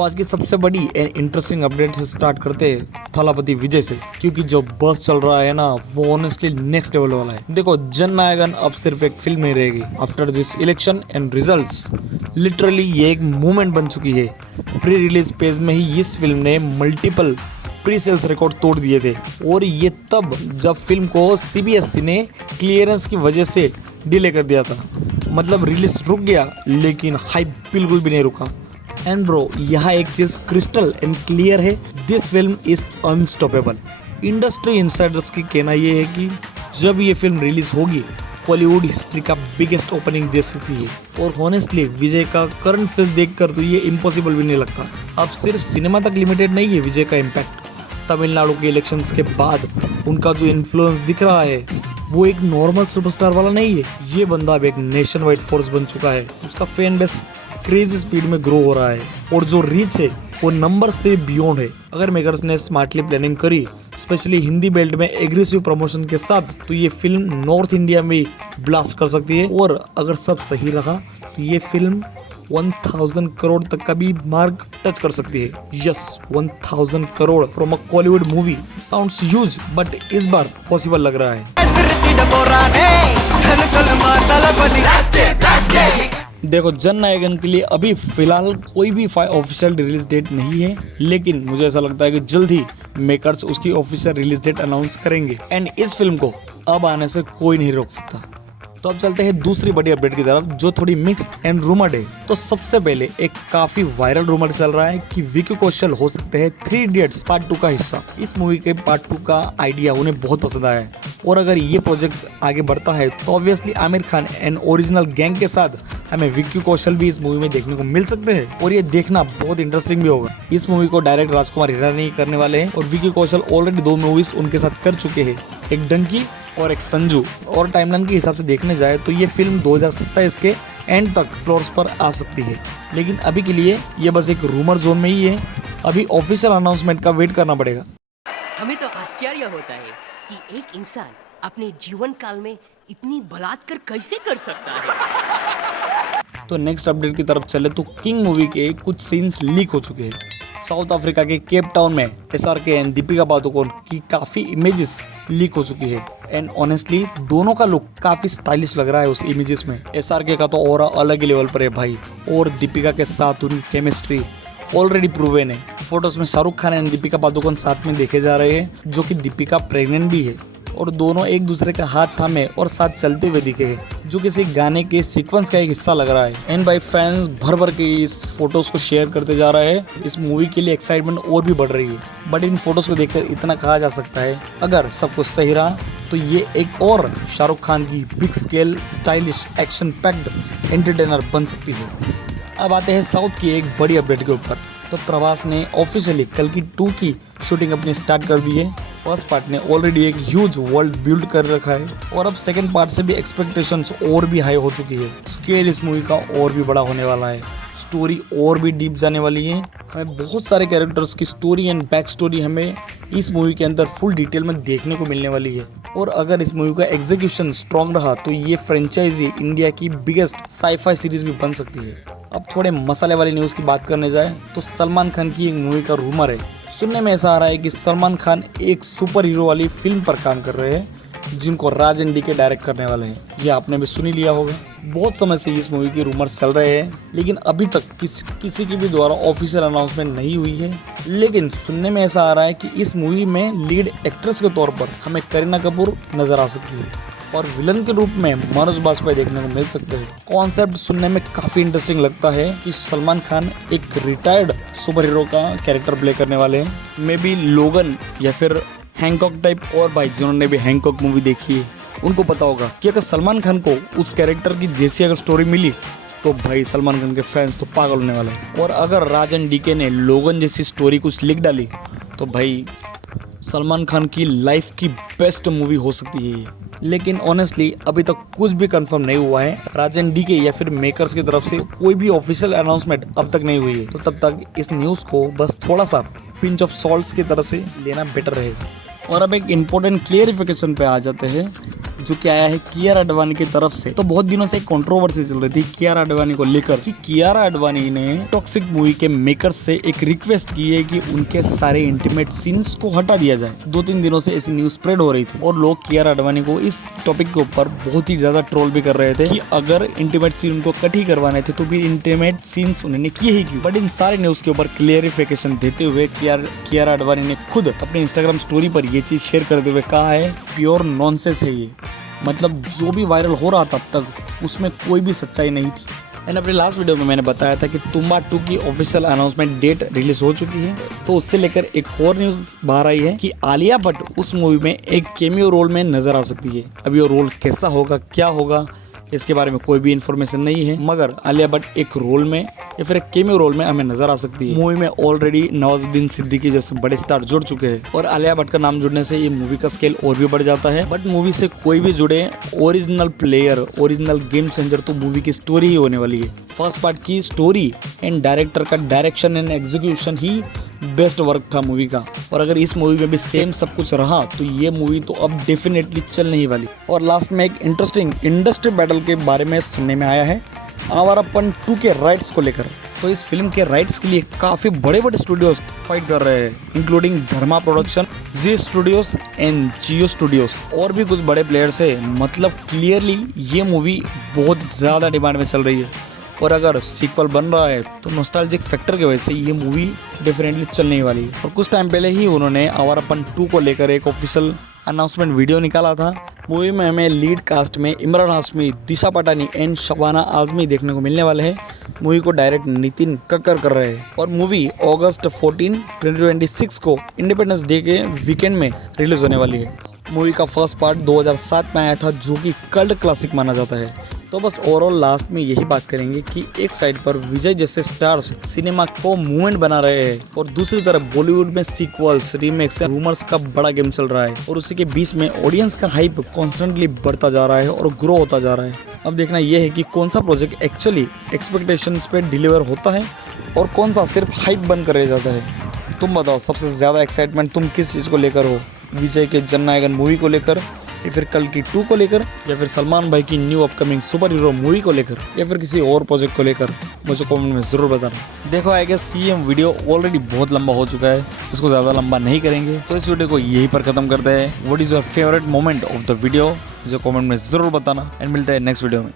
तो आज की सबसे बड़ी एंड इंटरेस्टिंग अपडेट से स्टार्ट करते हैं थलापति विजय से, क्योंकि जो बस चल रहा है ना वो ऑनेस्टली नेक्स्ट लेवल वाला है। देखो, जन नायकन अब सिर्फ एक फिल्म नहीं रहेगी। After this election and results literally ये एक मूवमेंट बन चुकी है। प्री रिलीज पेज में ही इस फिल्म ने मल्टीपल प्री सेल्स रिकॉर्ड तोड़ दिए थे, और ये तब जब फिल्म को सीबीएसई ने क्लियरेंस की वजह से डिले कर दिया था। मतलब रिलीज रुक गया लेकिन हाइप बिल्कुल भी नहीं रुका। एंड ब्रो, यहाँ एक चीज क्रिस्टल एंड क्लियर है, this film is unstoppable. Industry Insiders की कहना ये है कि जब ये फिल्म रिलीज होगी बॉलीवुड हिस्ट्री का बिगेस्ट ओपनिंग दे सकती है। और हॉनेस्टली विजय का करंट फेस देखकर तो ये इम्पॉसिबल भी नहीं लगता। अब सिर्फ सिनेमा तक लिमिटेड नहीं है विजय का इम्पैक्ट। तमिलनाडु के इलेक्शंस के बाद उनका जो इन्फ्लुएंस दिख रहा है वो एक नॉर्मल सुपरस्टार वाला नहीं है। ये बंदा अब एक नेशन वाइड फोर्स बन चुका है। उसका फैन बेस क्रेजी स्पीड में ग्रो हो रहा है, और जो रीच है वो नंबर से बियॉन्ड है। अगर मेकर्स ने स्मार्टली प्लानिंग करी, स्पेशली हिंदी बेल्ट में एग्रेसिव प्रमोशन के साथ, तो ये फिल्म नॉर्थ इंडिया में ब्लास्ट कर सकती है। और अगर सब सही रहा तो ये फिल्म 1000 करोड़ तक का भी मार्क टच कर सकती है। Yes, 1000 crore from a Bollywood movie sounds huge, but इस बार पॉसिबल लग रहा है। देखो, जन नायकन के लिए अभी फिलहाल कोई भी ऑफिशियल रिलीज डेट नहीं है, लेकिन मुझे ऐसा लगता है कि जल्द ही मेकर्स उसकी ऑफिशियल रिलीज डेट अनाउंस करेंगे। एंड इस फिल्म को अब आने से कोई नहीं रोक सकता। तो अब चलते हैं दूसरी बड़ी अपडेट की तरफ, जो थोड़ी मिक्स्ड एंड रूमर्ड है। तो सबसे पहले एक काफी वायरल रूमर चल रहा है कि विकी कौशल हो सकते हैं 3 इडियट्स पार्ट 2 का हिस्सा। इस मूवी के पार्ट 2 का आइडिया उन्हें बहुत पसंद आया है, और अगर ये प्रोजेक्ट आगे बढ़ता है तो obviously Aamir Khan and original gang के साथ हमें विक्की कौशल भी इस मूवी में देखने को मिल सकते हैं, और ये देखना बहुत इंटरेस्टिंग भी होगा। इस मूवी को डायरेक्ट राजकुमार हिरानी करने वाले हैं, और विक्की कौशल ऑलरेडी 2 मूवीज उनके साथ कर चुके हैं, एक डंकी और एक संजू। और टाइमलाइन के हिसाब से देखने जाए तो ये फिल्म 2027 के एंड तक फ्लोर्स पर आ सकती है। लेकिन अभी के लिए ये बस एक रूमर जोन में ही है, अभी ऑफिशियल अनाउंसमेंट का वेट करना पड़ेगा। हमें तो आश्चर्य होता है कि एक इंसान अपने जीवन काल में इतनी बलात्कार कैसे कर सकता है। तो नेक्स्ट अपडेट की तरफ चले तो किंग मूवी के कुछ सीन्स लीक हो चुके हैं। साउथ अफ्रीका के केप टाउन में एसआरके एंड दीपिका पादुकोण की काफी इमेजेस लीक हो चुकी है। एंड ऑनेस्टली दोनों का लुक काफी स्टाइलिश लग रहा है उस इमेजेस में। एसआरके का तो ऑरा अलग ही लेवल पर है भाई, और दीपिका के साथ उनकी केमिस्ट्री ऑलरेडी प्रूवन है। फोटोज में शाहरुख खान एंड दीपिका पादुकोण साथ में देखे जा रहे हैं, जो कि दीपिका प्रेग्नेंट भी है, और दोनों एक दूसरे का हाथ थामे और साथ चलते हुए दिखे हैं, जो किसी गाने के सीक्वेंस का एक हिस्सा लग रहा है। एंड भाई फैंस भर भर के इस फोटोज को शेयर करते जा रहे हैं। इस मूवी के लिए एक्साइटमेंट और भी बढ़ रही है। बट इन फोटोज को देखकर इतना कहा जा सकता है, अगर सब कुछ सही रहा तो ये एक और शाहरुख खान की big scale stylish action packed entertainer बन सकती है। अब आते हैं साउथ की एक बड़ी अपडेट के ऊपर। तो प्रभास ने ऑफिशियली कल्कि 2 की शूटिंग अपनी स्टार्ट कर दी है। फर्स्ट पार्ट ने ऑलरेडी एक ह्यूज वर्ल्ड बिल्ड कर रखा है, और अब सेकंड पार्ट से भी एक्सपेक्टेशंस और भी हाई हो चुकी है। स्केल इस मूवी का और भी बड़ा होने वाला है, स्टोरी और भी डीप जाने वाली है। हमें बहुत सारे कैरेक्टर्स की स्टोरी एंड बैक स्टोरी हमें इस मूवी के अंदर फुल डिटेल में देखने को मिलने वाली है। और अगर इस मूवी का एग्जीक्यूशन स्ट्रॉन्ग रहा तो ये फ्रेंचाइजी इंडिया की बिगेस्ट साईफाई सीरीज भी बन सकती है। अब थोड़े मसाले वाली न्यूज़ की बात करने जाए तो सलमान खान की एक मूवी का रूमर है। सुनने में ऐसा आ रहा है कि सलमान खान एक सुपर हीरो वाली फिल्म पर काम कर रहे हैं, जिनको राज एंड डीके डायरेक्ट करने वाले हैं। ये आपने भी सुन ही लिया होगा। बहुत समय से इस मूवी के रूमर चल रहे हैं, लेकिन अभी तक किसी के भी द्वारा ऑफिशियल अनाउंसमेंट नहीं हुई है। लेकिन सुनने में ऐसा आ रहा है कि इस मूवी में लीड एक्ट्रेस के तौर पर हमें करीना कपूर नजर आ सकती है, और विलन के रूप में मनोज बाजपेयी देखने को मिल सकते हैं। कॉन्सेप्ट सुनने में काफी इंटरेस्टिंग लगता है कि सलमान खान एक रिटायर्ड सुपर हीरो का कैरेक्टर प्ले करने वाले हैं, मे बी लोगन या फिर हैंकॉक टाइप। और भाई जिन्होंने भी हैंकॉक मूवी देखी है उनको पता होगा कि अगर सलमान खान को उस कैरेक्टर की जैसी अगर स्टोरी मिली तो भाई सलमान खान के फैंस तो पागल होने वाले हैं। और अगर राज एंड डीके ने लोगन जैसी स्टोरी कुछ लिख डाली तो भाई सलमान खान की लाइफ की बेस्ट मूवी हो सकती है ये। लेकिन ऑनेस्टली अभी तक कुछ भी कंफर्म नहीं हुआ है। राज एंड डीके या फिर मेकर्स की तरफ से कोई भी ऑफिशियल अनाउंसमेंट अब तक नहीं हुई है, तो तब तक इस न्यूज़ को बस थोड़ा सा पिंच ऑफ सॉल्ट्स की तरह से लेना बेटर रहेगा। और अब एक इम्पोर्टेंट क्लियरिफिकेशन पे आ जाते हैं। जो कि आया है कियारा आडवाणी की तरफ से। तो बहुत दिनों से एक कंट्रोवर्सी चल रही थी कियारा आडवाणी को लेकर कि कियारा आडवाणी ने टॉक्सिक मूवी के मेकर्स से एक रिक्वेस्ट की है कि उनके सारे इंटीमेट सीन्स को हटा दिया जाए। 2-3 दिनों से ऐसी न्यूज स्प्रेड हो रही थी और लोग कियारा आडवाणी को इस टॉपिक के ऊपर बहुत ही ज्यादा ट्रोल भी कर रहे थे कि अगर इंटीमेट सीन उनको कट ही करवाने थे तो फिर इंटीमेट सीन्स उन्होंने किए ही क्यों। बट इन सारे न्यूज के ऊपर क्लियरिफिकेशन देते हुए कियारा आडवाणी ने खुद अपने इंस्टाग्राम स्टोरी पर ये चीज शेयर करते हुए कहा है प्योर नॉनसेंस है ये, मतलब जो भी वायरल हो रहा था अब तक उसमें कोई भी सच्चाई नहीं थी। एंड अपने लास्ट वीडियो में मैंने बताया था कि तुम्बा 2 की ऑफिशियल अनाउंसमेंट डेट रिलीज हो चुकी है। तो उससे लेकर एक और न्यूज बाहर आई है कि आलिया भट्ट उस मूवी में एक कैमियो रोल में नजर आ सकती है। अब ये रोल कैसा होगा, क्या होगा, इसके बारे में कोई भी इन्फॉर्मेशन नहीं है, मगर आलिया भट्ट एक रोल में या फिर एक कैमियो रोल में हमें नजर आ सकती है। मूवी में ऑलरेडी नवाजुद्दीन सिद्दीकी जैसे बड़े स्टार जुड़ चुके हैं और आलिया भट्ट का नाम जुड़ने से ये मूवी का स्केल और भी बढ़ जाता है। बट मूवी से कोई भी जुड़े original player, original game changer तो मूवी की स्टोरी ही होने वाली है। फर्स्ट पार्ट की स्टोरी एंड डायरेक्टर का direction and execution he best work था मूवी का, और अगर इस मूवी में भी सेम सब कुछ रहा तो ये मूवी तो अब डेफिनेटली चल नहीं वाली। और लास्ट में एक इंटरेस्टिंग इंडस्ट्री बैटल के बारे में सुनने में आया है आवारापन 2 के राइट्स को लेकर। तो इस फिल्म के राइट्स के लिए काफी बड़े बड़े स्टूडियोज फाइट कर रहे हैं, including Dharma production, Zee studios and Jio studios और भी कुछ बड़े प्लेयर्स है। मतलब क्लियरली ये मूवी बहुत ज्यादा डिमांड में चल रही है और अगर सीक्वल बन रहा है तो नॉस्टैल्जिक फैक्टर की वजह से ये मूवी डेफिनेटली चलने वाली है। और कुछ टाइम पहले ही उन्होंने आवारापन 2 को लेकर एक ऑफिशियल अनाउंसमेंट वीडियो निकाला था। मूवी में हमें लीड कास्ट में इमरान हाशमी, दिशा पटानी एंड शबाना आजमी देखने को मिलने वाले हैं। मूवी को डायरेक्ट नितिन कक्कर कर रहे हैं और मूवी अगस्त 14, 2026 को इंडिपेंडेंस डे के वीकेंड में रिलीज होने वाली है। मूवी का फर्स्ट पार्ट 2007 में आया था जो कि कल्ट क्लासिक माना जाता है। तो बस ओवरऑल लास्ट में यही बात करेंगे कि एक साइड पर विजय जैसे स्टार्स सिनेमा को मूवमेंट बना रहे हैं और दूसरी तरफ बॉलीवुड में सीक्वल्स, रीमेक्स, रूमर्स का बड़ा गेम चल रहा है और उसी के बीच में ऑडियंस का हाइप कॉन्स्टेंटली बढ़ता जा रहा है और ग्रो होता जा रहा है। अब देखना यह है कि कौन सा प्रोजेक्ट एक्चुअली एक्सपेक्टेशंस पे डिलीवर होता है और कौन सा सिर्फ हाइप बन कर रह जाता है। तुम बताओ सबसे ज्यादा एक्साइटमेंट तुम किस चीज को लेकर हो, विजय के जननायकन मूवी को लेकर या फिर कल की 2 को लेकर या फिर सलमान भाई की new upcoming super hero movie को लेकर या फिर किसी और प्रोजेक्ट को लेकर, मुझे कमेंट में जरूर बताना। देखो आई गेस ये वीडियो ऑलरेडी बहुत लंबा हो चुका है, इसको ज़्यादा लंबा नहीं करेंगे तो इस वीडियो को यहीं पर खत्म करते हैं। What is your favourite moment of the video, मुझे कमेंट में जरूर बताना एंड मिलते हैं नेक्स्ट वीडियो में।